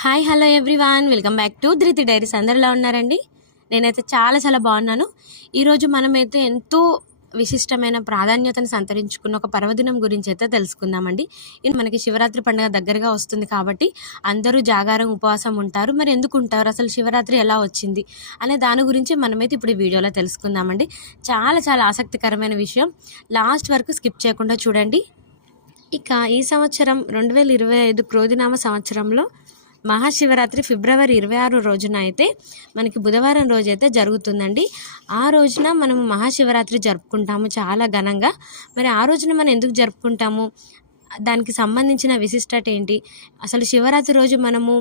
Hi hello everyone, welcome back to ధృతి diaries. అందరిలా ఉన్నారండి? నేనైతే చాలా బాగున్నాను. ఈరోజు మనమైతే ఎంతో విశిష్టమైన ప్రాధాన్యతను సంతరించుకున్న ఒక పర్వదినం గురించి అయితే తెలుసుకుందామండి. ఇది మనకి శివరాత్రి పండుగ దగ్గరగా వస్తుంది కాబట్టి అందరూ జాగారం ఉపవాసం ఉంటారు. మరి ఎందుకు ఉంటారు, అసలు శివరాత్రి ఎలా వచ్చింది అనే దాని గురించి మనమైతే ఇప్పుడు ఈ వీడియోలో తెలుసుకుందామండి. చాలా ఆసక్తికరమైన విషయం, లాస్ట్ వరకు స్కిప్ చేయకుండా చూడండి. ఇక ఈ సంవత్సరం 2025 క్రోధినామ సంవత్సరంలో మహాశివరాత్రి ఫిబ్రవరి 26 రోజున అయితే మనకి బుధవారం రోజు అయితే జరుగుతుందండి. ఆ రోజున మనము మహాశివరాత్రి జరుపుకుంటాము చాలా ఘనంగా. మరి ఆ రోజున మనం ఎందుకు జరుపుకుంటాము, దానికి సంబంధించిన విశిష్టత ఏంటి, అసలు శివరాత్రి రోజు మనము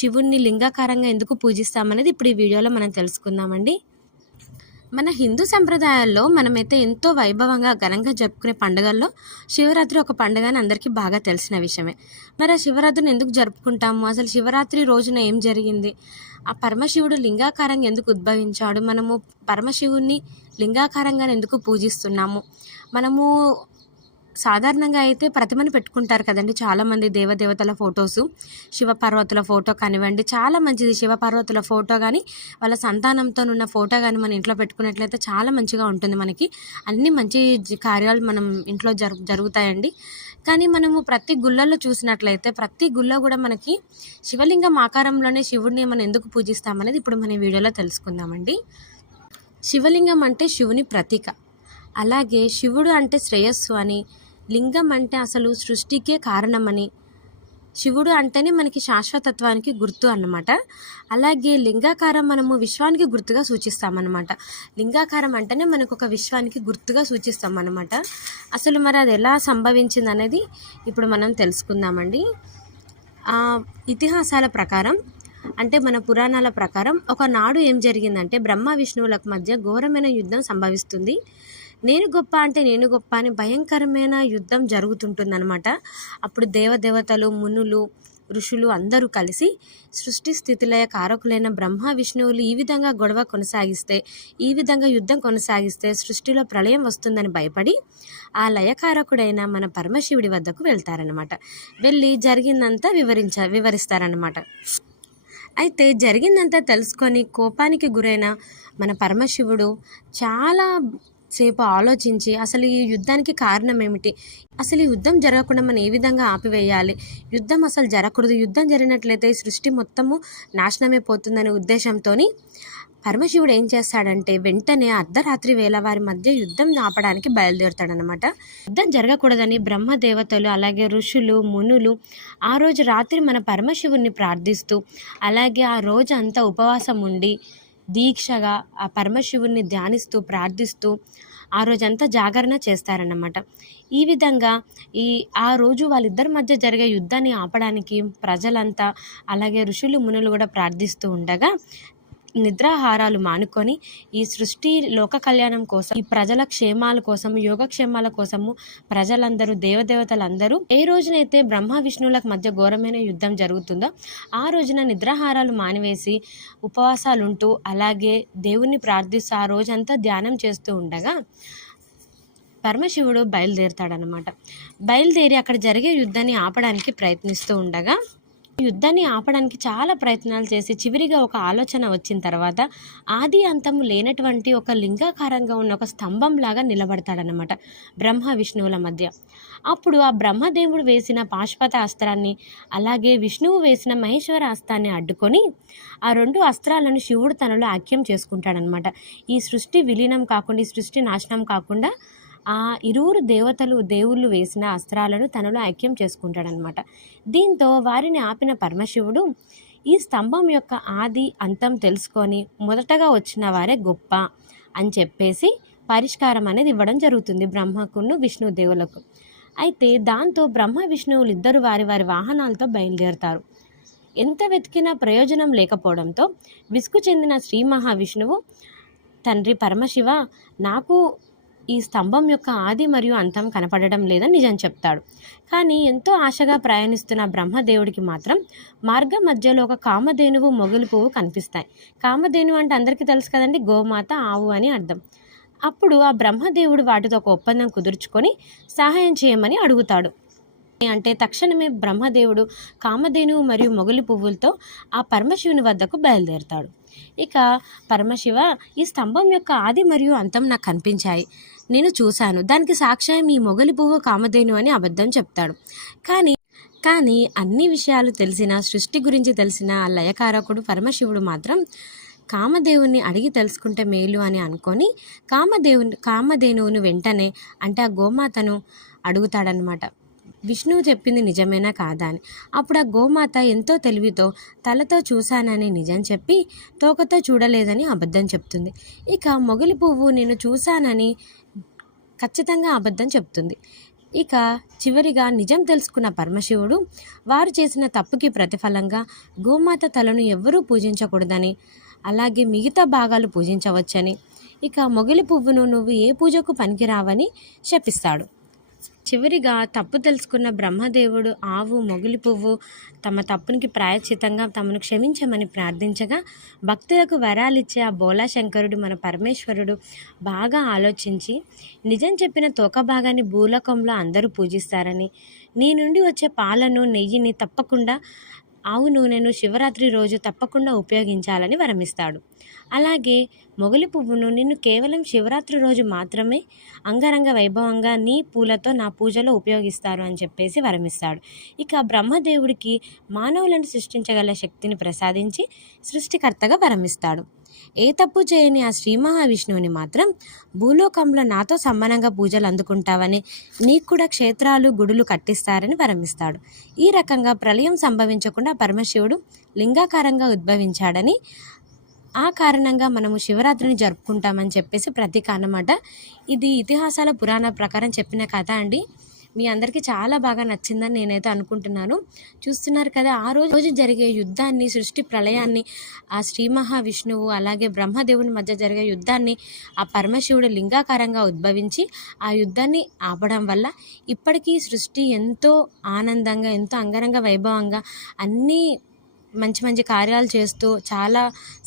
శివుణ్ణి లింగాకారంగా ఎందుకు పూజిస్తామనేది ఇప్పుడు ఈ వీడియోలో మనం తెలుసుకుందామండి. మన హిందూ సంప్రదాయాల్లో మనమైతే ఎంతో వైభవంగా ఘనంగా జరుపుకునే పండుగల్లో శివరాత్రి ఒక పండుగ అని అందరికీ బాగా తెలిసిన విషయమే. మరి ఆ శివరాత్రిని ఎందుకు జరుపుకుంటాము, అసలు శివరాత్రి రోజున ఏం జరిగింది, ఆ పరమశివుడు లింగాకారంగా ఎందుకు ఉద్భవించాడు, మనము పరమశివుణ్ణి లింగాకారంగా ఎందుకు పూజిస్తున్నాము, మనము సాధారణంగా అయితే ప్రతిమని పెట్టుకుంటారు కదండి చాలామంది, దేవదేవతల ఫొటోసు, శివపార్వతుల ఫోటో కానివ్వండి, చాలా మంచిది. శివపార్వతుల ఫోటో కానీ వాళ్ళ సంతానంతో ఉన్న ఫోటో కానీ మన ఇంట్లో పెట్టుకున్నట్లయితే చాలా మంచిగా ఉంటుంది. మనకి అన్ని మంచి కార్యాలు మనం ఇంట్లో జరుగుతాయండి. కానీ మనము ప్రతి గుళ్ళల్లో చూసినట్లయితే ప్రతి గుళ్ళో కూడా మనకి శివలింగం ఆకారంలోనే శివుడిని మనం ఎందుకు పూజిస్తామనేది ఇప్పుడు మన వీడియోలో తెలుసుకుందామండి. శివలింగం అంటే శివుని ప్రతీక, అలాగే శివుడు అంటే శ్రేయస్సు అని, లింగం అంటే అసలు సృష్టికే కారణమని, శివుడు అంటేనే మనకి శాశ్వతత్వానికి గుర్తు అన్నమాట. అలాగే లింగాకారం మనము విశ్వానికి గుర్తుగా సూచిస్తామన్నమాట. లింగాకారం అంటేనే మనకు ఒక విశ్వానికి గుర్తుగా సూచిస్తామన్నమాట. అసలు మరి అది ఎలా సంభవించింది అనేది ఇప్పుడు మనం తెలుసుకుందామండి. ఇతిహాసాల ప్రకారం అంటే మన పురాణాల ప్రకారం ఒకనాడు ఏం జరిగిందంటే బ్రహ్మ విష్ణువులకు మధ్య ఘోరమైన యుద్ధం సంభవిస్తుంది. నేను గొప్ప అంటే నేను గొప్ప అని భయంకరమైన యుద్ధం జరుగుతుంటుందన్నమాట. అప్పుడు దేవదేవతలు, మునులు, ఋషులు అందరూ కలిసి సృష్టి స్థితిలయ కారకులైన బ్రహ్మ విష్ణువులు ఈ విధంగా గొడవ కొనసాగిస్తే, ఈ విధంగా యుద్ధం కొనసాగిస్తే సృష్టిలో ప్రళయం వస్తుందని భయపడి ఆ లయకారకుడైన మన పరమశివుడి వద్దకు వెళ్తారనమాట. వెళ్ళి జరిగిందంతా వివరిస్తారనమాట. అయితే జరిగిందంతా తెలుసుకొని కోపానికి గురైన మన పరమశివుడు చాలా సేపు ఆలోచించి అసలు ఈ యుద్ధానికి కారణం ఏమిటి, అసలు ఈ యుద్ధం జరగకుండా మనం ఏ విధంగా ఆపివేయాలి, యుద్ధం అసలు జరగకూడదు, యుద్ధం జరిగినట్లయితే ఈ సృష్టి మొత్తము నాశనమైపోతుందనే ఉద్దేశంతో పరమశివుడు ఏం చేస్తాడంటే వెంటనే అర్ధరాత్రి వేళ వారి మధ్య యుద్ధం ఆపడానికి బయలుదేరుతాడనమాట. యుద్ధం జరగకూడదని బ్రహ్మదేవతలు అలాగే ఋషులు, మునులు ఆ రోజు రాత్రి మన పరమశివుడిని ప్రార్థిస్తూ, అలాగే ఆ రోజు అంతా ఉపవాసం ఉండి దీక్షగా ఆ పరమశివుడిని ధ్యానిస్తూ ప్రార్థిస్తూ ఆ రోజంతా జాగరణ చేస్తారన్నమాట. ఈ విధంగా ఆ రోజు వాళ్ళిద్దరి మధ్య జరిగే యుద్ధాన్ని ఆపడానికి ప్రజలంతా అలాగే ఋషులు, మునులు కూడా ప్రార్థిస్తూ ఉండగా నిద్రాహారాలు మానుకొని ఈ సృష్టి లోక కళ్యాణం కోసం, ఈ ప్రజల క్షేమాల కోసం, యోగక్షేమాల కోసము ప్రజలందరూ, దేవదేవతలందరూ ఏ రోజునైతే బ్రహ్మ విష్ణువులకు మధ్య ఘోరమైన యుద్ధం జరుగుతుందో ఆ రోజున నిద్రాహారాలు మానివేసి ఉపవాసాలుంటూ అలాగే దేవుణ్ణి ప్రార్థిస్తూ ఆ రోజంతా ధ్యానం చేస్తూ ఉండగా పరమశివుడు బయలుదేరుతాడనమాట. బయలుదేరి అక్కడ జరిగే యుద్ధాన్ని ఆపడానికి ప్రయత్నిస్తూ ఉండగా యుద్ధాన్ని ఆపడానికి చాలా ప్రయత్నాలు చేసి చివరిగా ఒక ఆలోచన వచ్చిన తర్వాత ఆది అంతము లేనటువంటి ఒక లింగాకారంగా ఉన్న ఒక స్తంభం లాగా నిలబడతాడనమాట బ్రహ్మ విష్ణువుల మధ్య. అప్పుడు ఆ బ్రహ్మదేవుడు వేసిన పాశుపత అస్త్రాన్ని అలాగే విష్ణువు వేసిన మహేశ్వర అస్త్రాన్ని అడ్డుకొని ఆ రెండు అస్త్రాలను శివుడు తనలో ఐక్యం చేసుకుంటాడనమాట. ఈ సృష్టి విలీనం కాకుండా, ఈ సృష్టి నాశనం కాకుండా ఆ ఇరువురు దేవుళ్ళు వేసిన అస్త్రాలను తనలో ఐక్యం చేసుకుంటాడనమాట. దీంతో వారిని ఆపిన పరమశివుడు ఈ స్తంభం యొక్క ఆది అంతం తెలుసుకొని మొదటగా వచ్చిన వారే గొప్ప అని చెప్పేసి పరిష్కారం అనేది ఇవ్వడం జరుగుతుంది బ్రహ్మకును విష్ణుదేవులకు. అయితే దాంతో బ్రహ్మ విష్ణువులు ఇద్దరు వారి వాహనాలతో బయలుదేరుతారు. ఎంత వెతికినా ప్రయోజనం లేకపోవడంతో విసుగు చెందిన శ్రీ మహావిష్ణువు, తండ్రి పరమశివ, నాకు ఈ స్తంభం యొక్క ఆది మరియు అంతం కనపడడం లేదని నిజం చెప్తాడు. కానీ ఎంతో ఆశగా ప్రయాణిస్తున్న బ్రహ్మదేవుడికి మాత్రం మార్గం మధ్యలో ఒక కామధేనువు, మొగలి పువ్వు కనిపిస్తాయి. కామధేను అంటే అందరికీ తెలుసు కదండి, గోమాత, ఆవు అని అర్థం. అప్పుడు ఆ బ్రహ్మదేవుడు వాటితో ఒక ఒప్పందం కుదుర్చుకొని సహాయం చేయమని అడుగుతాడు. అంటే తక్షణమే బ్రహ్మదేవుడు కామధేనువు మరియు మొగలి పువ్వులతో ఆ పరమశివుని వద్దకు బయలుదేరుతాడు. ఇక పరమశివ, ఈ స్తంభం యొక్క ఆది మరియు అంతం నాకు కనిపించాయి, నేను చూశాను, దానికి సాక్ష్యం ఈ మొగలి పువ్వు కామధేను అని అబద్ధం చెప్తాడు. కానీ అన్ని విషయాలు తెలిసిన, సృష్టి గురించి తెలిసిన ఆ లయకారకుడు పరమశివుడు మాత్రం కామదేవుని అడిగి తెలుసుకుంటే మేలు అని అనుకొని కామధేనువును వెంటనే అంటే ఆ గోమాతను అడుగుతాడనమాట, విష్ణువు చెప్పింది నిజమేనా కాదా అని. అప్పుడు ఆ గోమాత ఎంతో తెలివితో తలతో చూశానని నిజం చెప్పి తోకతో చూడలేదని అబద్ధం చెప్తుంది. ఇక మొగలి పువ్వు నేను చూశానని ఖచ్చితంగా అబద్ధం చెప్తుంది. ఇక చివరిగా నిజం తెలుసుకున్న పరమశివుడు వారు చేసిన తప్పుకి ప్రతిఫలంగా గోమాత తలను ఎవ్వరూ పూజించకూడదని, అలాగే మిగతా భాగాలు పూజించవచ్చని, ఇక మొగలి పువ్వును నువ్వు ఏ పూజకు పనికిరావని శపిస్తాడు. చివరిగా తప్పు తెలుసుకున్న బ్రహ్మదేవుడు ఆవు, మొగలి పువ్వు తమ తప్పునికి ప్రాయశ్చితంగా తమను క్షమించమని ప్రార్థించగా భక్తులకు వరాలిచ్చే ఆ బోలాశంకరుడు మన పరమేశ్వరుడు బాగా ఆలోచించి నిజం చెప్పిన తోక భాగాన్ని భూలోకంలో అందరూ పూజిస్తారని, నీ నుండి వచ్చే పాలను, నెయ్యిని తప్పకుండా, ఆవు నూనెను శివరాత్రి రోజు తప్పకుండా ఉపయోగించాలని వరమిస్తాడు. అలాగే మొగలి పువ్వును నిన్ను కేవలం శివరాత్రి రోజు మాత్రమే అంగరంగ వైభవంగా నీ పూలతో నా పూజలో ఉపయోగిస్తారు అని చెప్పేసి వరమిస్తాడు. ఇక బ్రహ్మదేవుడికి మానవులను సృష్టించగల శక్తిని ప్రసాదించి సృష్టికర్తగా వరమిస్తాడు. ఏ తప్పు చేయని ఆ శ్రీ మహావిష్ణువుని మాత్రం భూలోకంలో నాతో సమానంగా పూజలు అందుకుంటావని, నీకు కూడా క్షేత్రాలు, గుడులు కట్టిస్తారని వరమిస్తాడు. ఈ రకంగా ప్రళయం సంభవించకుండా పరమశివుడు లింగాకారంగా ఉద్భవించాడని, ఆ కారణంగా మనము శివరాత్రిని జరుపుకుంటామని చెప్పేసి ప్రతీక అన్నమాట. ఇది ఇతిహాసాల పురాణ ప్రకారం చెప్పిన కథ అండి. మీ అందరికీ చాలా బాగా నచ్చిందని నేనైతే అనుకుంటున్నాను. చూస్తున్నారు కదా, ఆ రోజు జరిగే యుద్ధాన్ని, సృష్టి ప్రళయాన్ని ఆ శ్రీ మహావిష్ణువు అలాగే బ్రహ్మదేవుని మధ్య జరిగే యుద్ధాన్ని ఆ పరమశివుడు లింగాకారంగా ఉద్భవించి ఆ యుద్ధాన్ని ఆపడం వల్ల ఇప్పటికీ సృష్టి ఎంతో ఆనందంగా, ఎంతో అంగరంగ వైభవంగా అన్నీ మంచి మంచి కార్యాలు చేస్తూ చాలా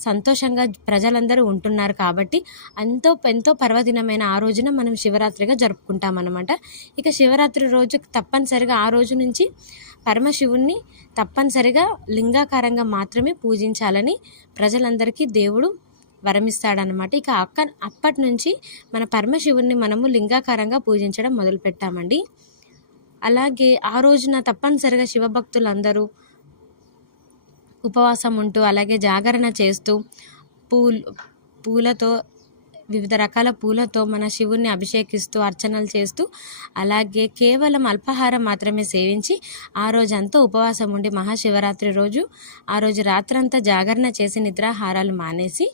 సంతోషంగా ప్రజలందరూ ఉంటున్నారు. కాబట్టి ఎంతో పర్వదినమైన ఆ రోజున మనం శివరాత్రిగా జరుపుకుంటామన్నమాట. ఇక శివరాత్రి రోజు తప్పనిసరిగా ఆ రోజు నుంచి పరమశివుణ్ణి తప్పనిసరిగా లింగాకారంగా మాత్రమే పూజించాలని ప్రజలందరికీ దేవుడు వరమిస్తాడనమాట. ఇక అప్పటి నుంచి మన పరమశివుణ్ణి మనము లింగాకారంగా పూజించడం మొదలుపెట్టామండి. అలాగే ఆ రోజున తప్పనిసరిగా శివభక్తులందరూ ఉపవాసం ఉంటూ అలాగే జాగరణ చేస్తూ పూలతో, వివిధ రకాల పూలతో మన శివుణ్ణి అభిషేకిస్తూ అర్చనలు చేస్తూ అలాగే కేవలం అల్పాహారం మాత్రమే సేవించి ఆ రోజంతా ఉపవాసం ఉండి మహాశివరాత్రి రోజు ఆ రోజు రాత్రంతా జాగరణ చేసి నిద్రాహారాలు మానేసి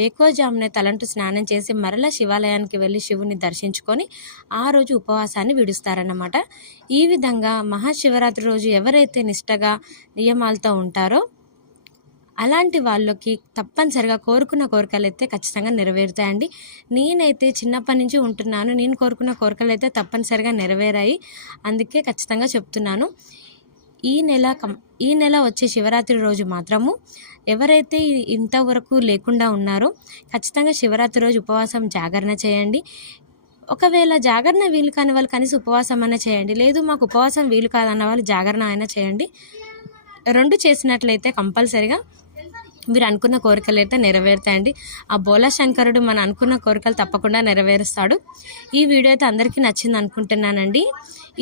వేకోజామునే తలంటు స్నానం చేసి మరలా శివాలయానికి వెళ్ళి శివుని దర్శించుకొని ఆ రోజు ఉపవాసాన్ని విడుస్తారన్నమాట. ఈ విధంగా మహాశివరాత్రి రోజు ఎవరైతే నిష్టగా నియమాలతో ఉంటారో అలాంటి వాళ్ళకి తప్పనిసరిగా కోరుకున్న కోరికలు అయితే ఖచ్చితంగా నెరవేరుతాయండి. నేనైతే చిన్నప్పటి నుంచి ఉంటున్నాను, నేను కోరుకున్న కోరికలు అయితే తప్పనిసరిగా నెరవేరాయి. అందుకే ఖచ్చితంగా చెప్తున్నాను. ఈ నెల వచ్చే శివరాత్రి రోజు మాత్రము ఎవరైతే ఇంతవరకు లేకుండా ఉన్నారో ఖచ్చితంగా శివరాత్రి రోజు ఉపవాసం జాగరణ చేయండి. ఒకవేళ జాగరణ వీలు కాని వాళ్ళు కనీసం ఉపవాసం అయినా చేయండి, లేదు మాకు ఉపవాసం వీలు కాదన్న వాళ్ళు జాగరణ అయినా చేయండి. 2 చేసినట్లయితే కంపల్సరిగా మీరు అనుకున్న కోరికలు అయితే నెరవేరుతాయండి. ఆ బోలా శంకరుడు మన అనుకున్న కోరికలు తప్పకుండా నెరవేరుస్తాడు. ఈ వీడియో అయితే అందరికీ నచ్చింది అనుకుంటున్నానండి.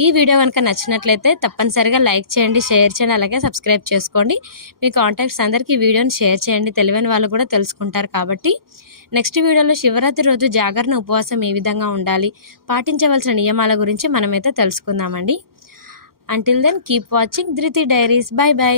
ఈ వీడియో కనుక నచ్చినట్లయితే తప్పనిసరిగా లైక్ చేయండి, షేర్ చేయండి, అలాగే సబ్స్క్రైబ్ చేసుకోండి. మీ కాంటాక్ట్స్ అందరికీ ఈ వీడియోని షేర్ చేయండి, తెలియని వాళ్ళు కూడా తెలుసుకుంటారు. కాబట్టి నెక్స్ట్ వీడియోలో శివరాత్రి రోజు జాగరణ ఉపవాసం ఏ విధంగా ఉండాలి, పాటించవలసిన నియమాల గురించి మనమైతే తెలుసుకుందామండి. అంటిల్ దెన్ కీప్ వాచింగ్ ధృతి డైరీస్. By by.